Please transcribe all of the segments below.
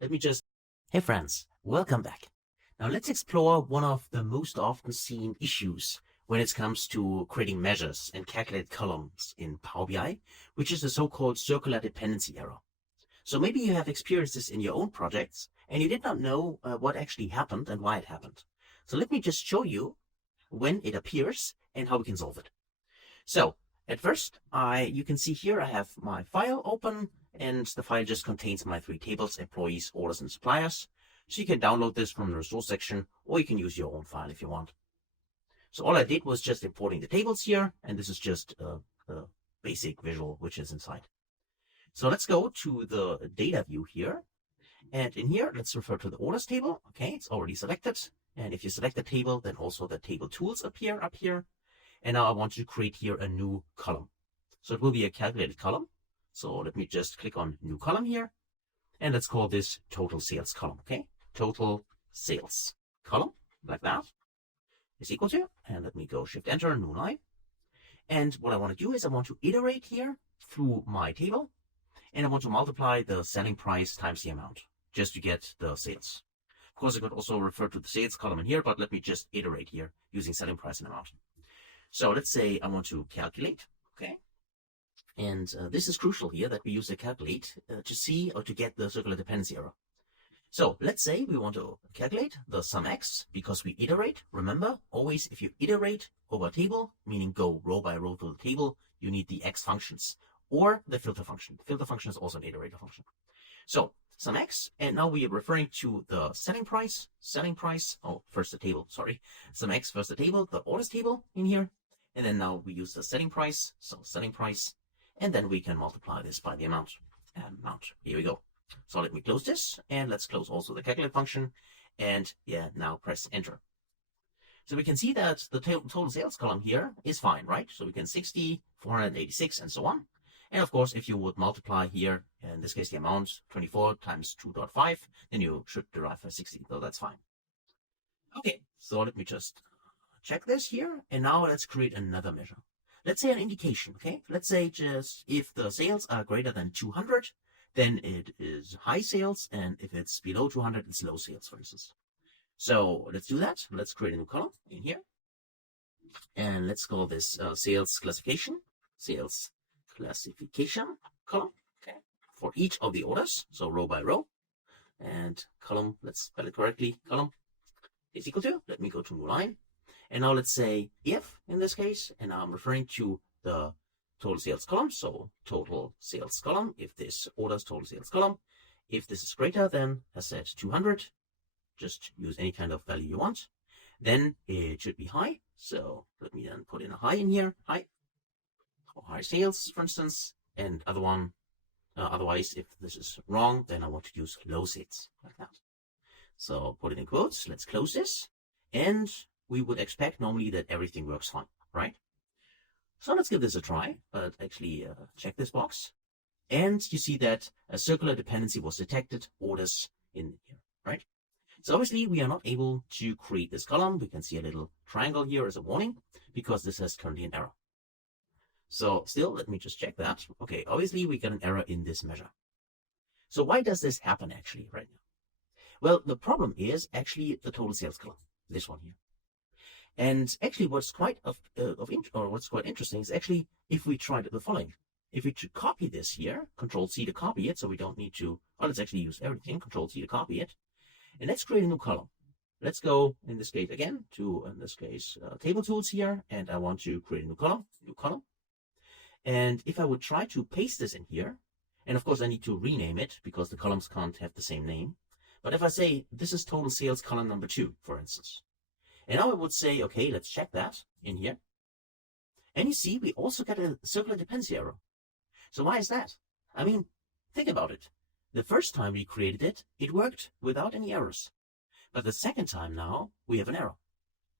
Let me just... Hey friends, welcome back. Now let's explore one of the most often seen issues when it comes to creating measures and calculate columns in Power BI, which is the so-called circular dependency error. So maybe you have experienced this in your own projects and you did not know what actually happened and why it happened. So let me just show you when it appears and how we can solve it. So at first, you can see here I have my file open, and the file just contains my three tables: employees, orders, and suppliers. So you can download this from the resource section, or you can use your own file if you want. So all I did was just importing the tables here, and this is just a basic visual which is inside. So let's go to the data view here, and in here let's refer to the orders table. Okay, it's already selected, and if you select the table, then also the table tools appear up here. And now I want to create here a new column. So it will be a calculated column. So let me just click on new column here. And let's call this total sales column. Okay, total sales column, like that, is equal to, and let me go shift enter, new line. And what I want to do is I want to iterate here through my table. And I want to multiply the selling price times the amount, just to get the sales. Of course, I could also refer to the sales column in here, but let me just iterate here using selling price and amount. So let's say I want to calculate, okay? And this is crucial here that we use the calculate to see or to get the circular dependency error. So let's say we want to calculate the sum x because we iterate. Remember, always if you iterate over a table, meaning go row by row through the table, you need the x functions or the filter function. The filter function is also an iterator function. So sum x, and now we are referring to the selling price, first the table, sorry. Sum x first the table, the orders table in here. And then now we use the selling price, so selling price, and then we can multiply this by the amount. Here we go. So let me close this, and let's close also the calculate function, and yeah, now press enter. So we can see that the total sales column here is fine, right? So we can 60, 486, and so on. And of course, if you would multiply here, in this case the amount, 24 times 2.5, then you should derive a 60, so that's fine. Okay, so let me just check this here, and now let's create another measure. Let's say an indication, okay? Let's say just if the sales are greater than 200, then it is high sales, and if it's below 200, it's low sales, for instance. So let's do that. Let's create a new column in here, and let's call this sales classification column, okay, for each of the orders, so row by row, and column, let's spell it correctly, column is equal to, let me go to new line. And now let's say if, in this case, and now I'm referring to the total sales column, so total sales column, if this orders total sales column, if this is greater than, as said, 200, just use any kind of value you want, then it should be high. So let me then put in a high in here, high, or high sales, for instance, and other one, otherwise, if this is wrong, then I want to use low sales, like that. So put it in quotes, let's close this, and we would expect normally that everything works fine, right? So let's give this a try, but actually check this box. And you see that a circular dependency was detected, orders in here, right? So obviously we are not able to create this column. We can see a little triangle here as a warning because this has currently an error. So still, let me just check that. Okay, obviously we got an error in this measure. So why does this happen actually right now? Well, the problem is actually the total sales column, this one here. And actually what's quite interesting is actually if we try the following. If we copy this here, Control-C to copy it, so we don't need to, let's actually use everything, Control-C to copy it. And let's create a new column. Let's go, in this case again, to, in this case, table tools here, and I want to create a new column. And if I would try to paste this in here, and of course I need to rename it because the columns can't have the same name. But if I say this is total sales column number 2, for instance, and now I would say, okay, let's check that in here. And you see, we also get a circular dependency error. So why is that? I mean, think about it. The first time we created it, it worked without any errors. But the second time now, we have an error.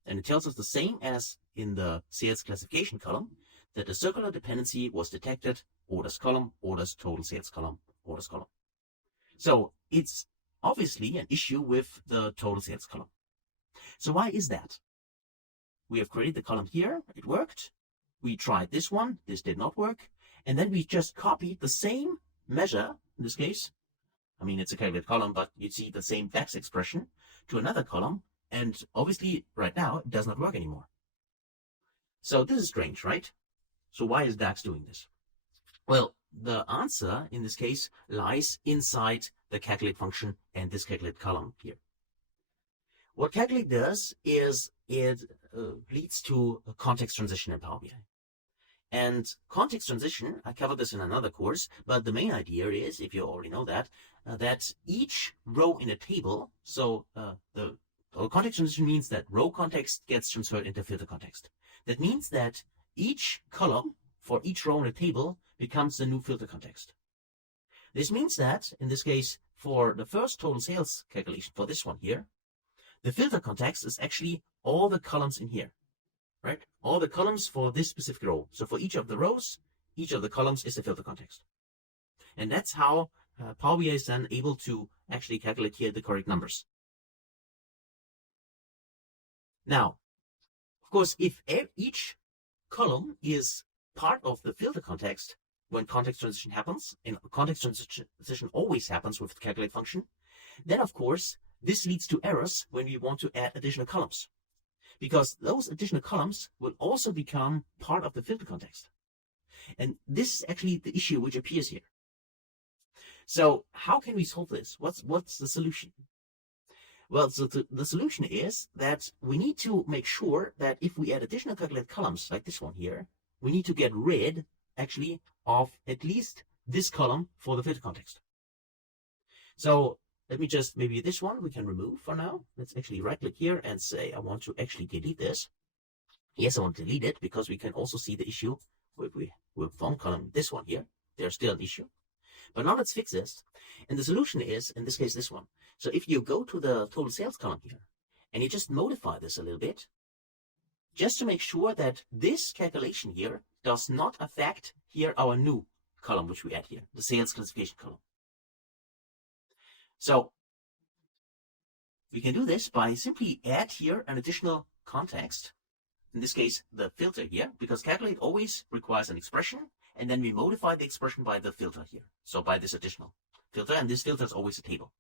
And it tells us the same as in the sales classification column, that the circular dependency was detected, orders column, orders total sales column, orders column. So it's obviously an issue with the total sales column. So why is that? We have created the column here, it worked. We tried this one, this did not work. And then we just copied the same measure, in this case, I mean, it's a calculated column, but you see the same DAX expression to another column, and obviously right now it does not work anymore. So this is strange, right? So why is DAX doing this? Well, the answer in this case lies inside the calculate function and this calculate column here. What calculate does is it leads to a context transition in Power BI. And context transition, I covered this in another course, but the main idea is, if you already know that, that each row in a table, so the context transition means that row context gets transferred into filter context. That means that each column for each row in a table becomes the new filter context. This means that, in this case, for the first total sales calculation, for this one here, the filter context is actually all the columns in here. Right? All the columns for this specific row. So for each of the rows, each of the columns is a filter context. And that's how Power BI is then able to actually calculate here the correct numbers. Now, of course, if each column is part of the filter context, when context transition happens, and context transition always happens with the calculate function, then of course, this leads to errors when we want to add additional columns. Because those additional columns will also become part of the filter context. And this is actually the issue which appears here. So how can we solve this? What's the solution? Well, so the solution is that we need to make sure that if we add additional calculated columns, like this one here, we need to get rid, actually, of at least this column for the filter context. So let me just, maybe this one we can remove for now. Let's actually right click here and say, I want to actually delete this. Yes, I want to delete it because we can also see the issue with one column, this one here. There's still an issue. But now let's fix this. And the solution is, in this case, this one. So if you go to the total sales column here and you just modify this a little bit, just to make sure that this calculation here does not affect here our new column, which we add here, the sales classification column. So we can do this by simply add here an additional context, in this case the filter here, because calculate always requires an expression, and then we modify the expression by the filter here, so by this additional filter, and this filter is always a table.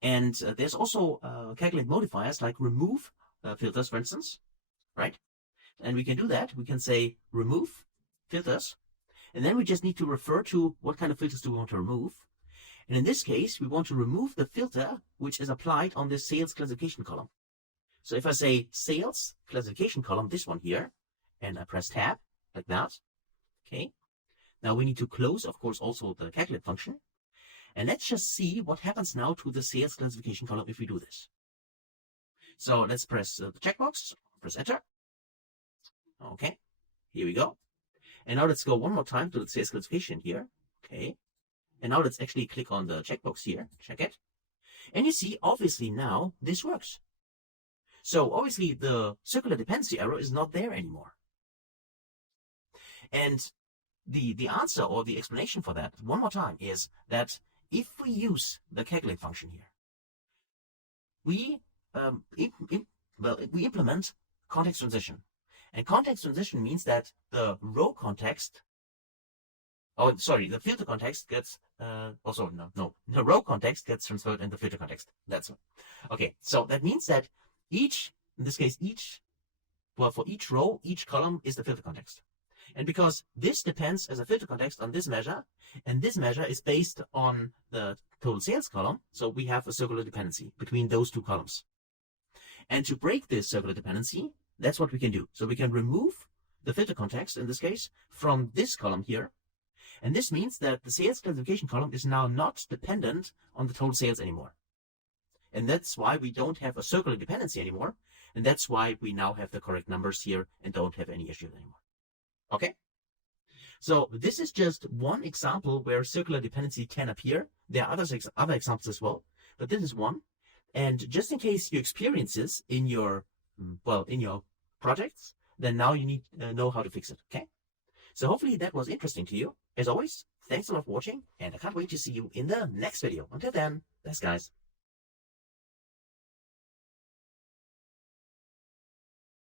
And there's also calculate modifiers like remove filters, for instance, right? And we can do that. We can say remove filters, and then we just need to refer to what kind of filters do we want to remove. And in this case, we want to remove the filter which is applied on the sales classification column. So if I say sales classification column, this one here, and I press tab like that, okay. Now we need to close, of course, also the calculate function. And let's just see what happens now to the sales classification column if we do this. So let's press the checkbox, press enter. Okay, here we go. And now let's go one more time to the sales classification here. Okay. And now let's actually click on the checkbox here, check it. And you see, obviously now this works. So obviously the circular dependency error is not there anymore. And the answer or the explanation for that, one more time, is that if we use the calculate function here, we implement context transition. And context transition means that the row context, the filter context gets, the row context gets transferred into filter context. That's it. Okay, so that means that in this case, for each row, each column is the filter context. And because this depends as a filter context on this measure, and this measure is based on the total sales column, so we have a circular dependency between those two columns. And to break this circular dependency, that's what we can do. So we can remove the filter context, in this case, from this column here. And this means that the sales classification column is now not dependent on the total sales anymore. And that's why we don't have a circular dependency anymore. And that's why we now have the correct numbers here and don't have any issues anymore. Okay? So this is just one example where circular dependency can appear. There are other examples as well, but this is one. And just in case you experience this in your projects, then now you need to know how to fix it. Okay? So hopefully that was interesting to you. As always, thanks a lot for watching, and I can't wait to see you in the next video. Until then, thanks guys.